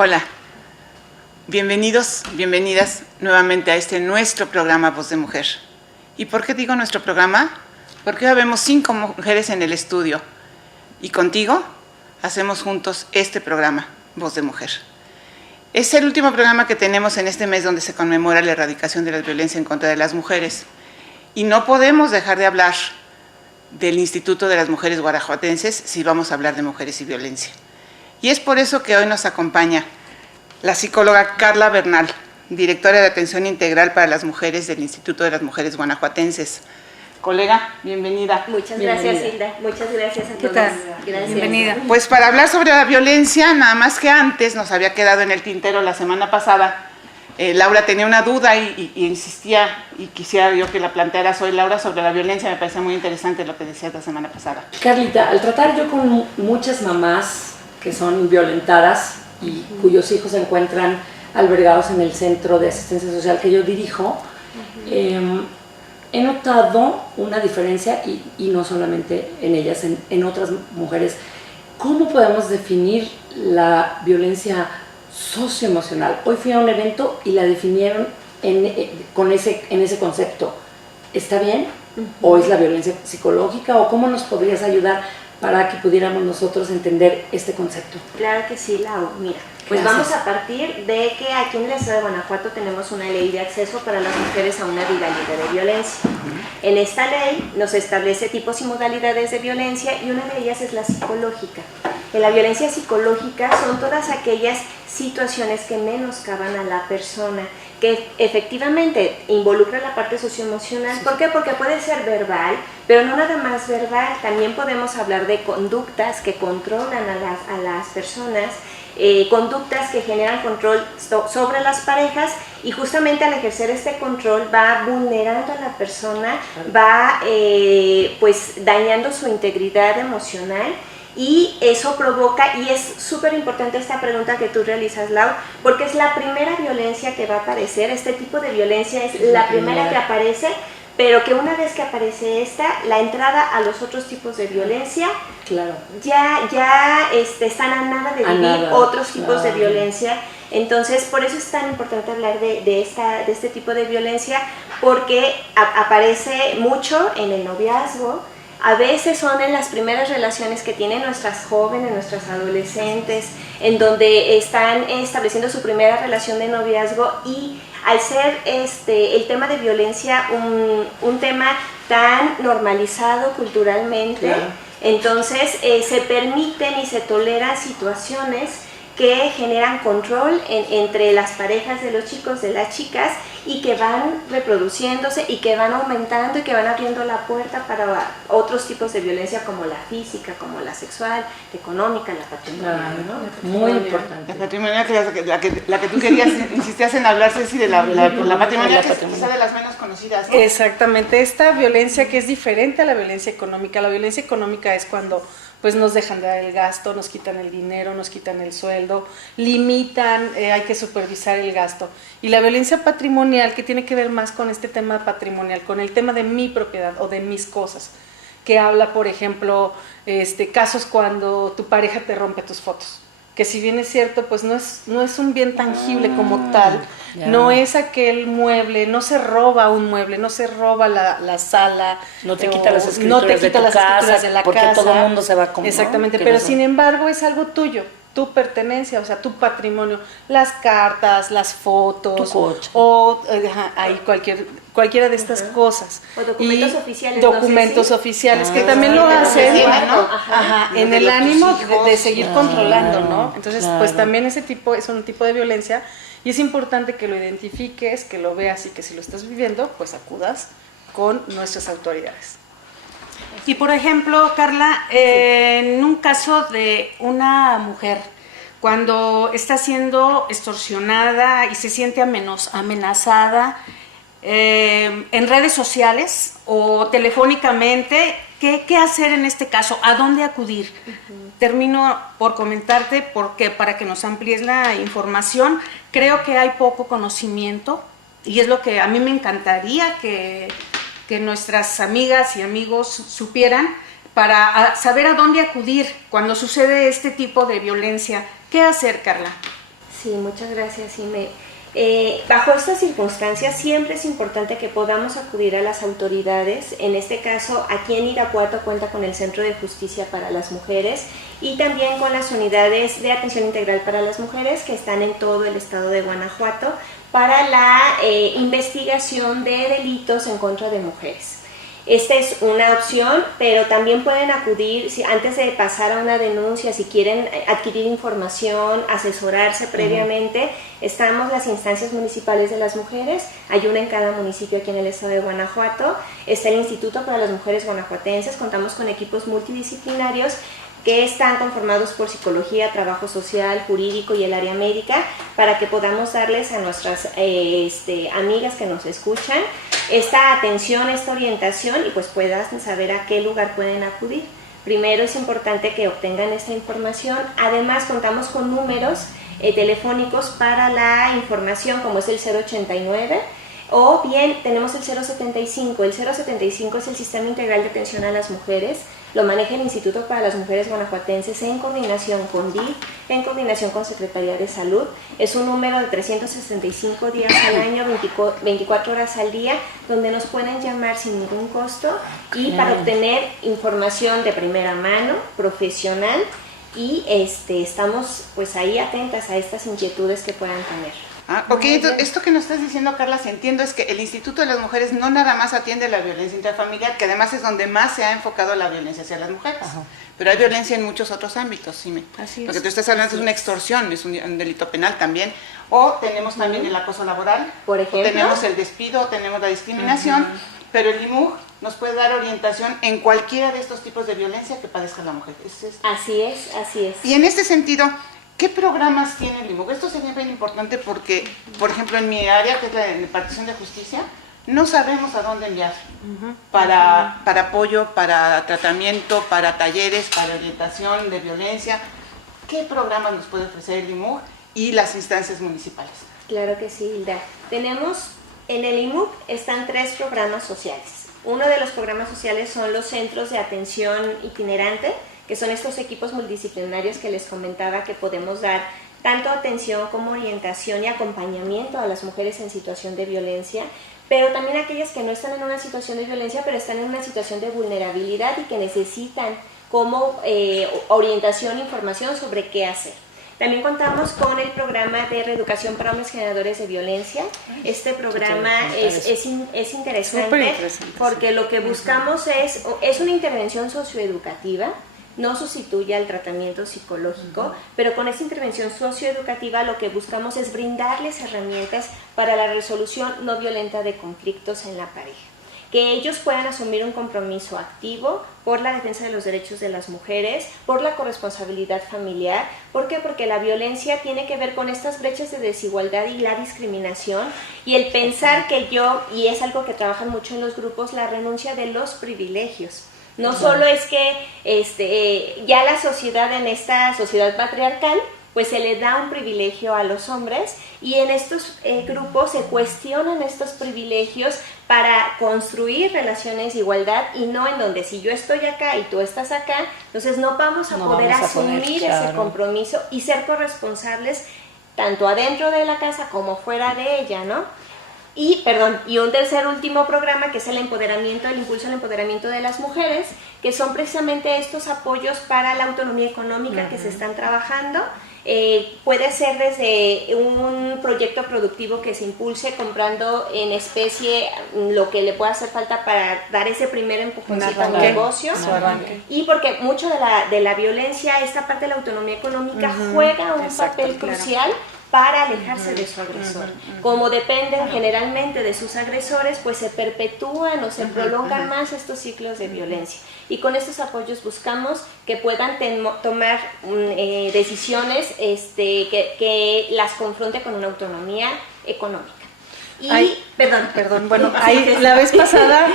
Hola, bienvenidos, bienvenidas nuevamente a este nuestro programa Voz de Mujer. ¿Y por qué digo nuestro programa? Porque hoy vemos 5 mujeres en el estudio y contigo hacemos juntos este programa Voz de Mujer. Es el último programa que tenemos en este mes donde se conmemora la erradicación de la violencia en contra de las mujeres y no podemos dejar de hablar del Instituto de las Mujeres Guanajuatenses si vamos a hablar de mujeres y violencia. Y es por eso que hoy nos acompaña la psicóloga Carla Bernal, directora de Atención Integral para las Mujeres del Instituto de las Mujeres Guanajuatenses. Colega, bienvenida. Muchas gracias, Hilda. Muchas gracias a todos. ¿Qué tal? Gracias. Bienvenida. Pues para hablar sobre la violencia, nada más que antes nos había quedado en el tintero la semana pasada. Laura tenía una duda y insistía, y quisiera yo que la plantearas hoy, Laura, sobre la violencia. Me parece muy interesante lo que decías la semana pasada. Carlita, al tratar yo con muchas mamás que son violentadas y cuyos hijos se encuentran albergados en el centro de asistencia social que yo dirijo, he notado una diferencia, y no solamente en ellas, en otras mujeres. ¿Cómo podemos definir la violencia socioemocional? Hoy fui a un evento y la definieron en ese concepto. ¿Está bien? ¿O es la violencia psicológica? ¿O cómo nos podrías ayudar para que pudiéramos nosotros entender este concepto? Claro que sí, Lau. Mira, pues Gracias. vamos a partir de que aquí en el estado de Guanajuato tenemos una ley de acceso para las mujeres a una vida libre de violencia. En esta ley nos establece tipos y modalidades de violencia y una de ellas es la psicológica. En la violencia psicológica son todas aquellas situaciones que menoscaban a la persona, que efectivamente involucra la parte socioemocional. ¿Por qué? Porque puede ser verbal, pero no nada más verbal. También podemos hablar de conductas que controlan a las personas, conductas que generan control sobre las parejas, y justamente al ejercer este control va vulnerando a la persona, va pues dañando su integridad emocional. Y eso provoca, y es súper importante esta pregunta que tú realizas, Lau, porque es la primera violencia que va a aparecer. Este tipo de violencia es la primera que aparece, pero que una vez que aparece esta, la entrada a los otros tipos de violencia, Claro. ya están a nada de vivir otros tipos de violencia. Entonces, por eso es tan importante hablar de este tipo de violencia, porque aparece mucho en el noviazgo. A veces son en las primeras relaciones que tienen nuestras jóvenes, nuestras adolescentes, en donde están estableciendo su primera relación de noviazgo, y al ser el tema de violencia un tema tan normalizado culturalmente, claro, entonces se permiten y se toleran situaciones que generan control entre las parejas de los chicos, de las chicas, y que van reproduciéndose y que van aumentando y que van abriendo la puerta para otros tipos de violencia, como la física, como la sexual, la económica, la patrimonial, ¿no? Muy importante. La patrimonial, la que tú querías, insistías en hablar, Ceci, de la patrimonial, que es quizá de las menos conocidas, ¿no? Exactamente, esta violencia que es diferente a la violencia económica. La violencia económica es cuando pues nos dejan de dar el gasto, nos quitan el dinero, nos quitan el sueldo, limitan, hay que supervisar el gasto. Y la violencia patrimonial, que tiene que ver más con este tema patrimonial, con el tema de mi propiedad o de mis cosas, que habla, por ejemplo, casos cuando tu pareja te rompe tus fotos, que si bien es cierto, pues no es un bien tangible como tal, no es aquel mueble, no se roba un mueble, no se roba la sala, no te quita las escrituras de tu casa, porque todo el mundo se va a comprar. Exactamente, pero sin embargo es algo tuyo, tu pertenencia, o sea, tu patrimonio, las cartas, las fotos, tu coche, o ahí cualquiera de estas cosas. O documentos oficiales. Documentos oficiales, que también lo hacen, ¿no? En el ánimo de seguir controlando, ¿no? Entonces, pues también ese tipo es un tipo de violencia, y es importante que lo identifiques, que lo veas, y que si lo estás viviendo, pues acudas con nuestras autoridades. Y por ejemplo, Carla, en un caso de una mujer, cuando está siendo extorsionada y se siente amenazada en redes sociales o telefónicamente, ¿qué hacer en este caso? ¿A dónde acudir? Termino por comentarte, porque para que nos amplíes la información, creo que hay poco conocimiento, y es lo que a mí me encantaría que nuestras amigas y amigos supieran, para saber a dónde acudir cuando sucede este tipo de violencia. ¿Qué hacer, Carla? Sí, muchas gracias. Bajo estas circunstancias siempre es importante que podamos acudir a las autoridades. En este caso, aquí en Irapuato cuenta con el Centro de Justicia para las Mujeres y también con las unidades de atención integral para las mujeres que están en todo el estado de Guanajuato para la investigación de delitos en contra de mujeres. Esta es una opción, pero también pueden acudir, antes de pasar a una denuncia, si quieren adquirir información, asesorarse previamente, estamos las instancias municipales de las mujeres, hay una en cada municipio aquí en el estado de Guanajuato, está el Instituto para las Mujeres Guanajuatenses, contamos con equipos multidisciplinarios que están conformados por psicología, trabajo social, jurídico y el área médica, para que podamos darles a nuestras amigas que nos escuchan esta atención, esta orientación y pues puedan saber a qué lugar pueden acudir. Primero es importante que obtengan esta información, además contamos con números telefónicos para la información como es el 089 o bien tenemos el 075. El 075 es el Sistema Integral de Atención a las Mujeres, lo maneja el Instituto para las Mujeres Guanajuatenses en coordinación con DIF, en coordinación con Secretaría de Salud. Es un número de 365 días al año, 24 horas al día, donde nos pueden llamar sin ningún costo y para obtener información de primera mano, profesional, y estamos pues ahí atentas a estas inquietudes que puedan tener. Ok, entonces, esto que nos estás diciendo, Carla, si entiendo, es que el Instituto de las Mujeres no nada más atiende la violencia intrafamiliar, que además es donde más se ha enfocado la violencia hacia las mujeres. Ajá. Pero hay violencia en muchos otros ámbitos, sí. Así es. Porque tú estás hablando de una extorsión, es un delito penal también. O tenemos también el acoso laboral, por ejemplo, o tenemos el despido, o tenemos la discriminación, pero el IMUG nos puede dar orientación en cualquiera de estos tipos de violencia que padezca la mujer. Así es, así es. Y en este sentido, ¿qué programas tiene el IMUG? Esto sería bien importante porque, por ejemplo, en mi área, que es la de impartición de justicia, no sabemos a dónde enviar para apoyo, para tratamiento, para talleres, para orientación de violencia. ¿Qué programas nos puede ofrecer el IMUG y las instancias municipales? Claro que sí, Hilda. En el IMUG están 3 programas sociales. Uno de los programas sociales son los centros de atención itinerante, que son estos equipos multidisciplinarios que les comentaba que podemos dar tanto atención como orientación y acompañamiento a las mujeres en situación de violencia, pero también aquellas que no están en una situación de violencia, pero están en una situación de vulnerabilidad y que necesitan como orientación e información sobre qué hacer. También contamos con el programa de reeducación para hombres generadores de violencia. Este programa es interesante porque lo que buscamos es una intervención socioeducativa. No sustituye al tratamiento psicológico, pero con esta intervención socioeducativa lo que buscamos es brindarles herramientas para la resolución no violenta de conflictos en la pareja. Que ellos puedan asumir un compromiso activo por la defensa de los derechos de las mujeres, por la corresponsabilidad familiar. ¿Por qué? Porque la violencia tiene que ver con estas brechas de desigualdad y la discriminación y el pensar que y es algo que trabajan mucho en los grupos, la renuncia de los privilegios. No solo es que ya la sociedad, en esta sociedad patriarcal, pues se le da un privilegio a los hombres y en estos grupos se cuestionan estos privilegios para construir relaciones de igualdad y no en donde si yo estoy acá y tú estás acá, entonces no vamos a poder asumir ese compromiso y ser corresponsables tanto adentro de la casa como fuera de ella, ¿no? Y un tercer último programa que es el impulso al empoderamiento de las mujeres, que son precisamente estos apoyos para la autonomía económica que se están trabajando. Puede ser desde un proyecto productivo que se impulse comprando en especie lo que le pueda hacer falta para dar ese primer empujoncito al negocio. Y porque mucho de la violencia, esta parte de la autonomía económica juega un papel crucial para alejarse de su agresor. Como dependen generalmente de sus agresores, pues se perpetúan o se prolongan más estos ciclos de violencia. Y con estos apoyos buscamos que puedan tomar decisiones que las confronte con una autonomía económica. Y, bueno, ahí la vez pasada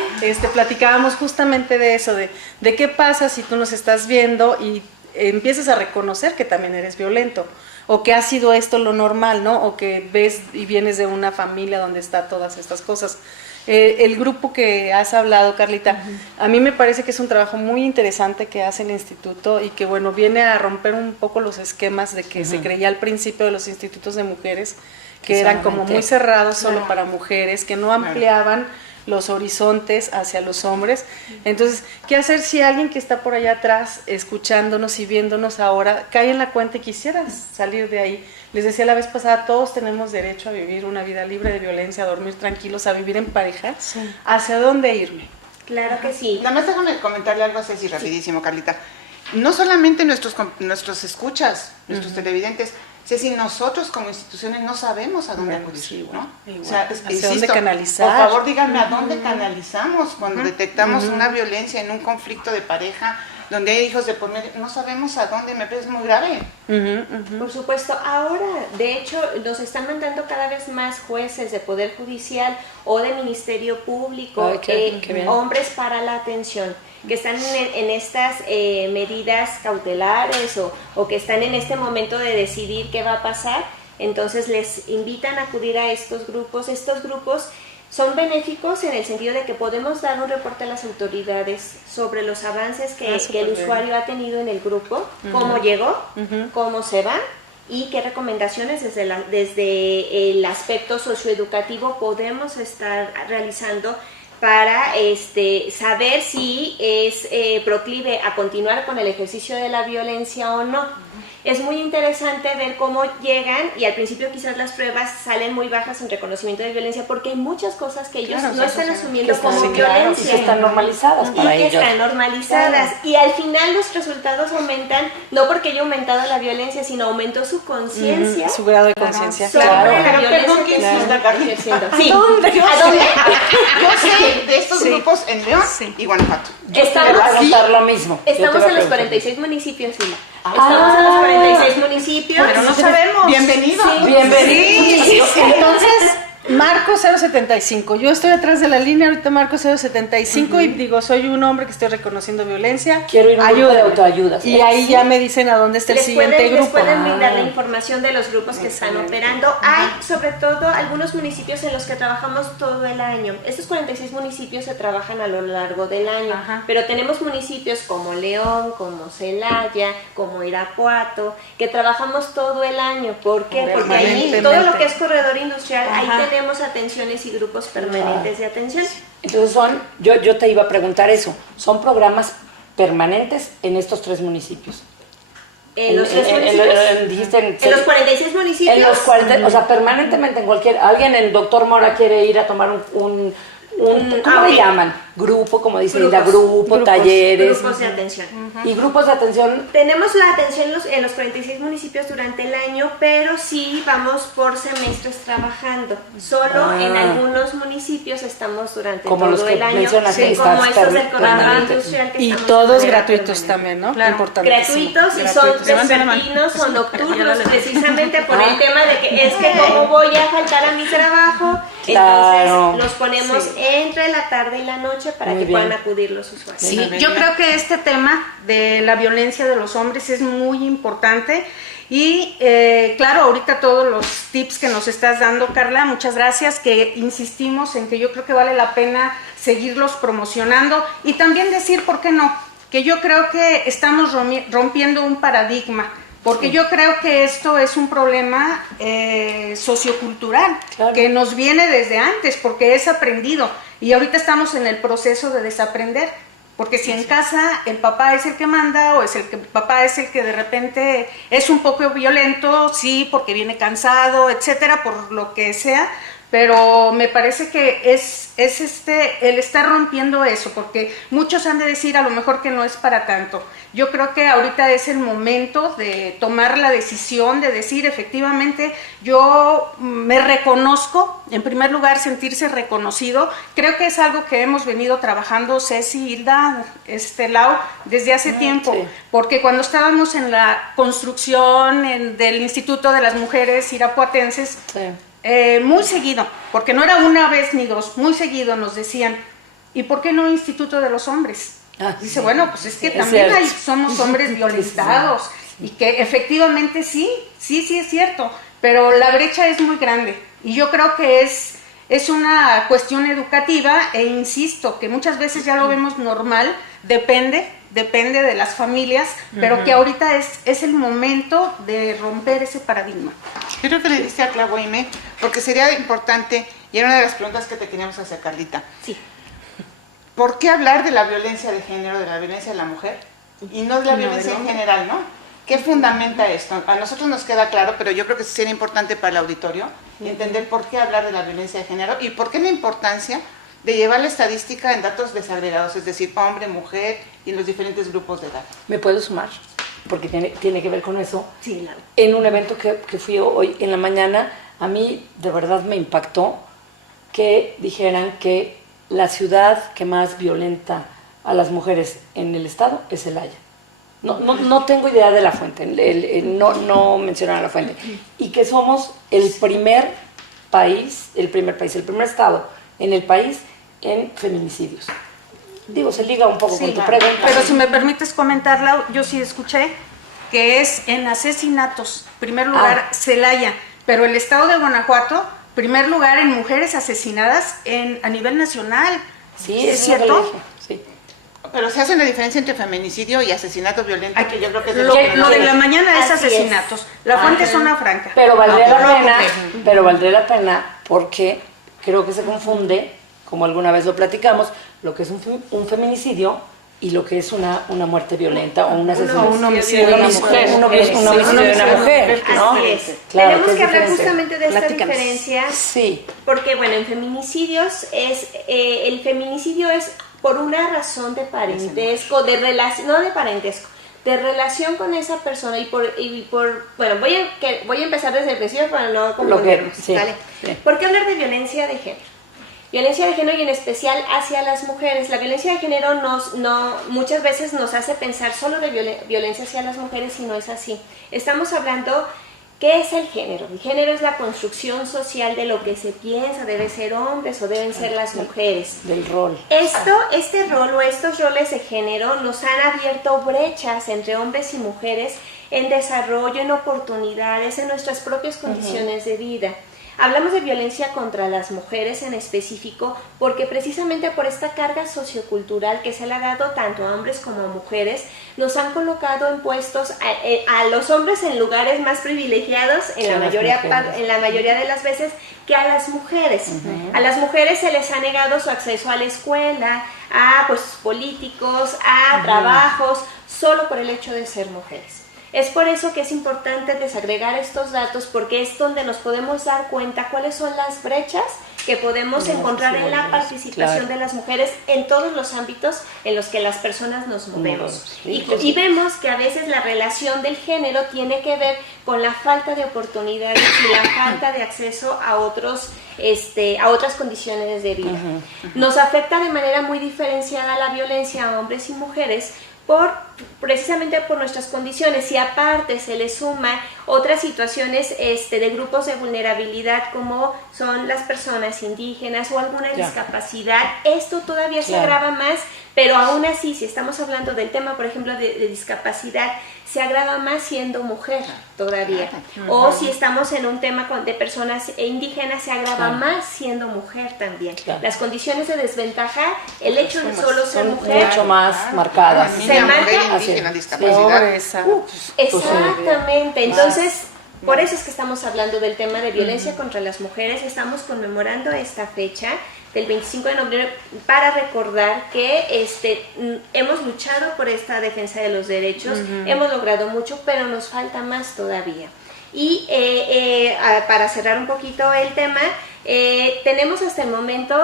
platicábamos justamente de eso, de qué pasa si tú nos estás viendo y empiezas a reconocer que también eres violento, o que ha sido esto lo normal, ¿no? O que ves y vienes de una familia donde está todas estas cosas. El grupo que has hablado, Carlita, a mí me parece que es un trabajo muy interesante que hace el instituto y que, bueno, viene a romper un poco los esquemas de que se creía al principio de los institutos de mujeres, que eran como muy cerrados solo para mujeres, que no ampliaban los horizontes hacia los hombres. Entonces, ¿qué hacer si alguien que está por allá atrás, escuchándonos y viéndonos ahora, cae en la cuenta y quisiera salir de ahí? Les decía la vez pasada, todos tenemos derecho a vivir una vida libre de violencia, a dormir tranquilos, a vivir en pareja. Sí. ¿Hacia dónde irme? Claro que sí. Nada más déjame comentarle algo a Ceci rapidísimo, Carlita. No solamente nuestros escuchas, nuestros televidentes, Ceci, nosotros como instituciones no sabemos a dónde acudir, sí, ¿no? Igual. O sea, ¿Hacia dónde canalizar? Por favor, díganme a dónde canalizamos cuando detectamos una violencia en un conflicto de pareja, donde hay hijos de por medio, no sabemos a dónde, me parece muy grave. Por supuesto, ahora, de hecho, nos están mandando cada vez más jueces de Poder Judicial o de Ministerio Público, qué hombres para la atención, que están en estas medidas cautelares o que están en este momento de decidir qué va a pasar. Entonces les invitan a acudir a estos grupos. Estos grupos son benéficos en el sentido de que podemos dar un reporte a las autoridades sobre los avances que el usuario ha tenido en el grupo, cómo llegó, cómo se va y qué recomendaciones desde el aspecto socioeducativo podemos estar realizando para saber si es proclive a continuar con el ejercicio de la violencia o no. Es muy interesante ver cómo llegan y al principio quizás las pruebas salen muy bajas en reconocimiento de violencia porque hay muchas cosas que ellos no están asumiendo como violencia. Y que están normalizadas para ellos. Y que están normalizadas. Y al final los resultados aumentan, no porque haya aumentado la violencia, sino aumentó su conciencia. Su grado de conciencia. Sobre la violencia que se está ejerciendo. Sí. ¿A dónde? Yo sé de estos grupos en León y Guanajuato. Estamos a notar lo mismo. Estamos en los 46 municipios, Sila. Estamos en los 46 municipios. Pero no sabemos. Bienvenidos. Sí. Bienvenidos. Entonces, marco 075. Yo estoy atrás de la línea, ahorita marco 075 y digo, soy un hombre que estoy reconociendo violencia. Quiero ir a un grupo de autoayuda. Y ahí ya me dicen a dónde está el siguiente grupo. Les pueden brindar la información de los grupos que están operando. Hay sobre todo algunos municipios en los que trabajamos todo el año. Estos 46 municipios se trabajan a lo largo del año, pero tenemos municipios como León, como Celaya, como Irapuato, que trabajamos todo el año. ¿Por qué? Porque ahí todo lo que es corredor industrial, ahí tenemos atenciones y grupos permanentes de atención. Entonces yo te iba a preguntar eso, ¿son programas permanentes en estos 3 municipios? ¿En los 3 municipios? ¿En los 46 municipios? En los 40, o sea, permanentemente en cualquier... Alguien, el doctor Mora quiere ir a tomar un ¿cómo le llaman? Grupo, como dicen, grupos, talleres. Grupos de atención. Y grupos de atención. Tenemos la atención en los 46 municipios durante el año, pero sí vamos por semestres trabajando. Solo en algunos municipios estamos durante como todo los que el año. Mencionas, sí, como estos del corredor industrial que y estamos todos gratuitos también, ¿no? Claro. Gratuitos y son vespertinos o nocturnos, precisamente por el tema de que es que cómo voy a faltar a mi trabajo. Entonces los ponemos entre la tarde y la noche para que puedan acudir los usuarios. Sí, yo creo que este tema de la violencia de los hombres es muy importante y claro, ahorita todos los tips que nos estás dando, Carla, muchas gracias, que insistimos en que yo creo que vale la pena seguirlos promocionando y también decir, ¿por qué no? Que yo creo que estamos rompiendo un paradigma. Porque yo creo que esto es un problema sociocultural, que nos viene desde antes, porque es aprendido. Y ahorita estamos en el proceso de desaprender. Porque si en casa el papá es el que manda, o el papá es el que de repente es un poco violento, sí, porque viene cansado, etcétera, por lo que sea, pero me parece que es el estar rompiendo eso, porque muchos han de decir a lo mejor que no es para tanto. Yo creo que ahorita es el momento de tomar la decisión de decir, efectivamente, yo me reconozco, en primer lugar, sentirse reconocido. Creo que es algo que hemos venido trabajando Ceci, Hilda, Lau, desde hace tiempo, porque cuando estábamos en la construcción del Instituto de las Mujeres Irapuatenses, muy seguido, porque no era una vez ni dos, muy seguido nos decían, ¿y por qué no Instituto de los Hombres? Dice, bueno, pues es que también somos hombres violentados y que efectivamente sí es cierto, pero la brecha es muy grande y yo creo que es es una cuestión educativa e insisto que muchas veces ya lo vemos normal, depende de las familias, pero que ahorita es el momento de romper ese paradigma. Creo que le diste a clavo, Aimee, porque sería importante, y era una de las preguntas que te queríamos hacer, Carlita. Sí. ¿Por qué hablar de la violencia de género, de la violencia de la mujer, y no de la violencia en general, no? ¿Qué fundamenta esto? A nosotros nos queda claro, pero yo creo que sería importante para el auditorio entender por qué hablar de la violencia de género y por qué la importancia de llevar la estadística en datos desagregados, es decir, hombre, mujer y en los diferentes grupos de edad. ¿Me puedo sumar? Porque tiene que ver con eso. Sí, claro. En un evento que fui hoy en la mañana, a mí de verdad me impactó que dijeran que la ciudad que más violenta a las mujeres en el estado es Celaya. No tengo idea de la fuente, no mencionaron la fuente. Y que somos el primer estado en el país en feminicidios. Digo, se liga un poco con tu pregunta. Pero si me permites comentarla, yo sí escuché que es en asesinatos, primer lugar Celaya, pero el estado de Guanajuato, primer lugar en mujeres asesinadas a nivel nacional. Sí, ¿es cierto? Sí. Pero se hace una diferencia entre feminicidio y asesinato violento, que yo creo que es Lo de la mañana es Así asesinatos. es. La fuente es Zona Franca. Pero valdría No, la pena, porque- pero valdría la pena porque creo que se confunde, como alguna vez lo platicamos, lo que es un feminicidio y lo que es una muerte violenta o un asesinato. un homicidio de una de mujer. una Un homicidio de una mujer, ¿no? Así es. Claro, Tenemos es que hablar diferente. justamente de esta Platícanos. diferencia, Sí, porque bueno, en feminicidios el feminicidio es por una razón de parentesco, de relación, no de parentesco, de relación con esa persona y por bueno, voy a empezar desde el principio para no confundirnos, sí, ¿vale? sí. ¿Por qué hablar de violencia de género? Violencia de género y en especial hacia las mujeres. La violencia de género muchas veces nos hace pensar solo de violencia hacia las mujeres y no es así. Estamos hablando, ¿qué es el género? El género es la construcción social de lo que se piensa, debe ser hombres o deben ser las mujeres. del rol. Este rol o estos roles de género nos han abierto brechas entre hombres y mujeres en desarrollo, en oportunidades, en nuestras propias condiciones de vida. Hablamos de violencia contra las mujeres en específico porque precisamente por esta carga sociocultural que se le ha dado tanto a hombres como a mujeres, nos han colocado en puestos a los hombres en lugares más privilegiados en la mayoría de las veces que a las mujeres. A las mujeres se les ha negado su acceso a la escuela, a puestos políticos, a trabajos, solo por el hecho de ser mujeres. Es por eso que es importante desagregar estos datos porque es donde nos podemos dar cuenta cuáles son las brechas que podemos encontrar en la participación de las mujeres en todos los ámbitos en los que las personas nos movemos. Y vemos que a veces la relación del género tiene que ver con la falta de oportunidades y la falta de acceso a otras condiciones de vida. Nos afecta de manera muy diferenciada la violencia a hombres y mujeres precisamente por nuestras condiciones y aparte se le suma otras situaciones de grupos de vulnerabilidad como son las personas indígenas o alguna discapacidad, esto todavía se agrava más, pero aún así si estamos hablando del tema por ejemplo de discapacidad se agrava más siendo mujer todavía, o si estamos en un tema de personas indígenas se agrava más siendo mujer también. Las condiciones de desventaja, el hecho de solo ser mujer mucho más marcadas. se marca mujer indígena, discapacidad. Pobreza. exactamente, entonces por eso es que estamos hablando del tema de violencia contra las mujeres, estamos conmemorando esta fecha del 25 de noviembre para recordar que hemos luchado por esta defensa de los derechos, hemos logrado mucho, pero nos falta más todavía. Y para cerrar un poquito el tema, tenemos hasta el momento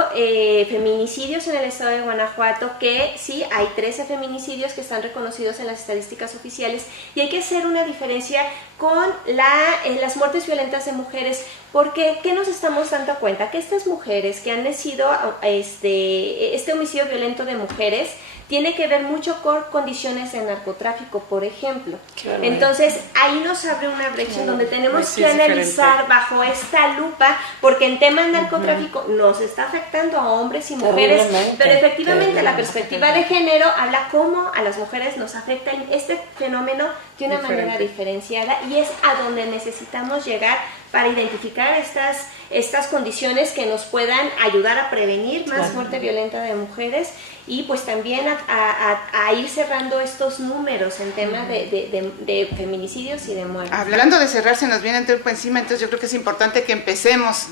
feminicidios en el estado de Guanajuato, que sí, hay 13 feminicidios que están reconocidos en las estadísticas oficiales y hay que hacer una diferencia con las muertes violentas de mujeres, porque ¿qué nos estamos dando cuenta? Que estas mujeres que han sido este homicidio violento de mujeres tiene que ver mucho con condiciones de narcotráfico, por ejemplo. Entonces, ahí nos abre una brecha donde tenemos sí, que es analizar bajo esta lupa, porque en tema de narcotráfico nos está afectando a hombres y mujeres, pero efectivamente la perspectiva de género habla cómo a las mujeres nos afecta este fenómeno de una manera diferenciada y es a donde necesitamos llegar, para identificar estas condiciones que nos puedan ayudar a prevenir más muerte violenta de mujeres y pues también a ir cerrando estos números en temas de feminicidios y de muertes. Hablando de cerrar, se nos viene el tiempo encima, entonces yo creo que es importante que empecemos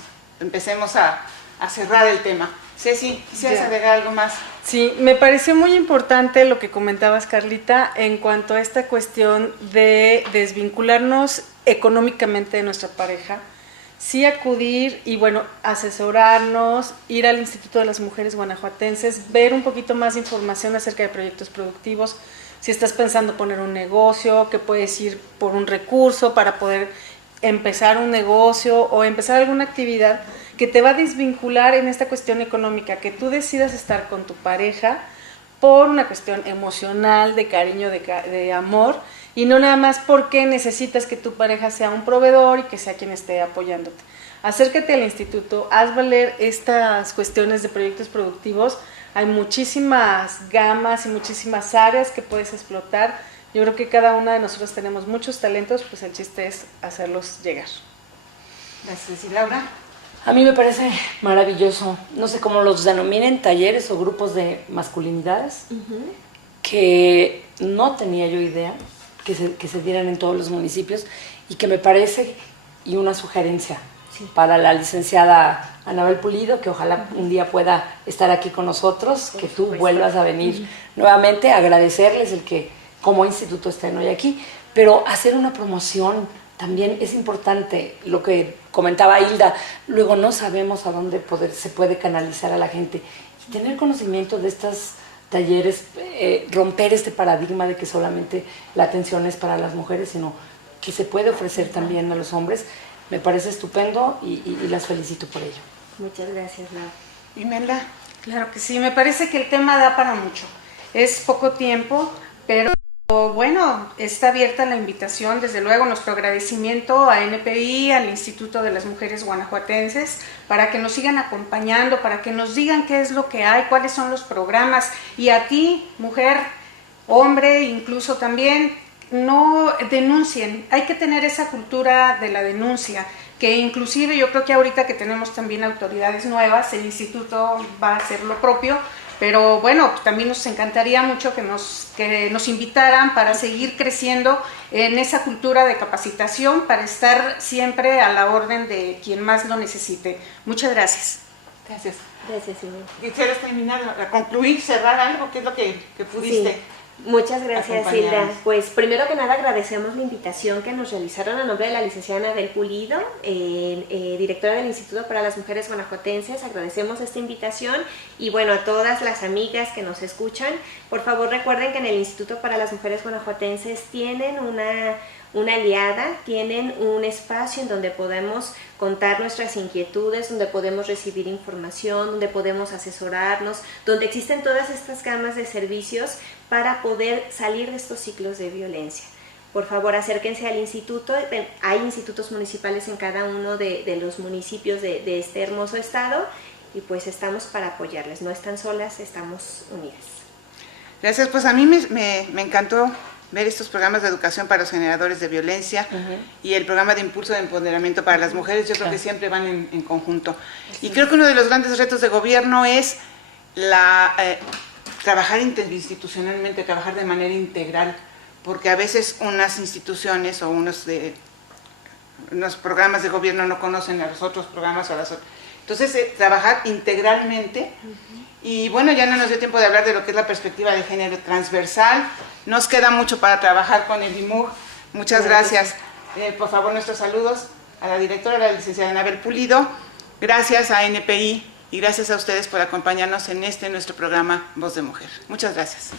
a cerrar el tema. Ceci, ¿quisieras agregar algo más? Sí, me pareció muy importante lo que comentabas, Carlita, en cuanto a esta cuestión de desvincularnos económicamente de nuestra pareja, sí acudir y bueno, asesorarnos, ir al Instituto de las Mujeres Guanajuatenses, ver un poquito más de información acerca de proyectos productivos, si estás pensando poner un negocio, que puedes ir por un recurso para poder empezar un negocio o empezar alguna actividad que te va a desvincular en esta cuestión económica, que tú decidas estar con tu pareja por una cuestión emocional, de cariño, de amor, y no nada más porque necesitas que tu pareja sea un proveedor y que sea quien esté apoyándote. Acércate al instituto, haz valer estas cuestiones de proyectos productivos, hay muchísimas gamas y muchísimas áreas que puedes explotar. Yo creo que cada una de nosotros tenemos muchos talentos, pues el chiste es hacerlos llegar. Gracias. ¿Y Laura? A mí me parece maravilloso, no sé cómo los denominen, talleres o grupos de masculinidades, que no tenía yo idea que se dieran en todos los municipios y que me parece, y una sugerencia para la licenciada Anabel Pulido, que ojalá un día pueda estar aquí con nosotros, que tú vuelvas a venir nuevamente, agradecerles el que como instituto estén hoy aquí, pero hacer una promoción también es importante, lo que comentaba Hilda, luego no sabemos a dónde se puede canalizar a la gente, y tener conocimiento de estos talleres, romper este paradigma de que solamente la atención es para las mujeres, sino que se puede ofrecer también a los hombres, me parece estupendo y las felicito por ello. Muchas gracias, Laura. Imelda. Claro que sí, me parece que el tema da para mucho. Es poco tiempo, pero bueno, está abierta la invitación, desde luego nuestro agradecimiento a NPI, al Instituto de las Mujeres Guanajuatenses, para que nos sigan acompañando, para que nos digan qué es lo que hay, cuáles son los programas, y a ti, mujer, hombre, incluso también, no denuncien, hay que tener esa cultura de la denuncia, que inclusive yo creo que ahorita que tenemos también autoridades nuevas, el instituto va a hacer lo propio, pero bueno, también nos encantaría mucho que nos invitaran para seguir creciendo en esa cultura de capacitación, para estar siempre a la orden de quien más lo necesite. Muchas gracias. Gracias. Gracias, Imelda. ¿Quisieras terminar, concluir, cerrar algo? ¿Qué es lo que pudiste? Sí. Muchas gracias, Hilda. Pues primero que nada agradecemos la invitación que nos realizaron a nombre de la licenciada Anabel Pulido, directora del Instituto para las Mujeres Guanajuatenses. Agradecemos esta invitación y bueno, a todas las amigas que nos escuchan, por favor recuerden que en el Instituto para las Mujeres Guanajuatenses tienen una aliada, tienen un espacio en donde podemos contar nuestras inquietudes, donde podemos recibir información, donde podemos asesorarnos, donde existen todas estas gamas de servicios para poder salir de estos ciclos de violencia. Por favor, acérquense al instituto, hay institutos municipales en cada uno de los municipios de este hermoso estado y pues estamos para apoyarles, no están solas, estamos unidas. Gracias, pues a mí me encantó ver estos programas de educación para los generadores de violencia y el programa de impulso de empoderamiento para las mujeres, yo creo que siempre van en conjunto. Y creo que uno de los grandes retos de gobierno es trabajar interinstitucionalmente, trabajar de manera integral, porque a veces unas instituciones o unos programas de gobierno no conocen a los otros programas o a las otras. Entonces, trabajar integralmente. Y bueno, ya no nos dio tiempo de hablar de lo que es la perspectiva de género transversal. Nos queda mucho para trabajar con el IMUG. Muchas gracias. Por favor, nuestros saludos a la directora, la licenciada Anabel Pulido. Gracias a NPI y gracias a ustedes por acompañarnos en nuestro programa Voz de Mujer. Muchas gracias.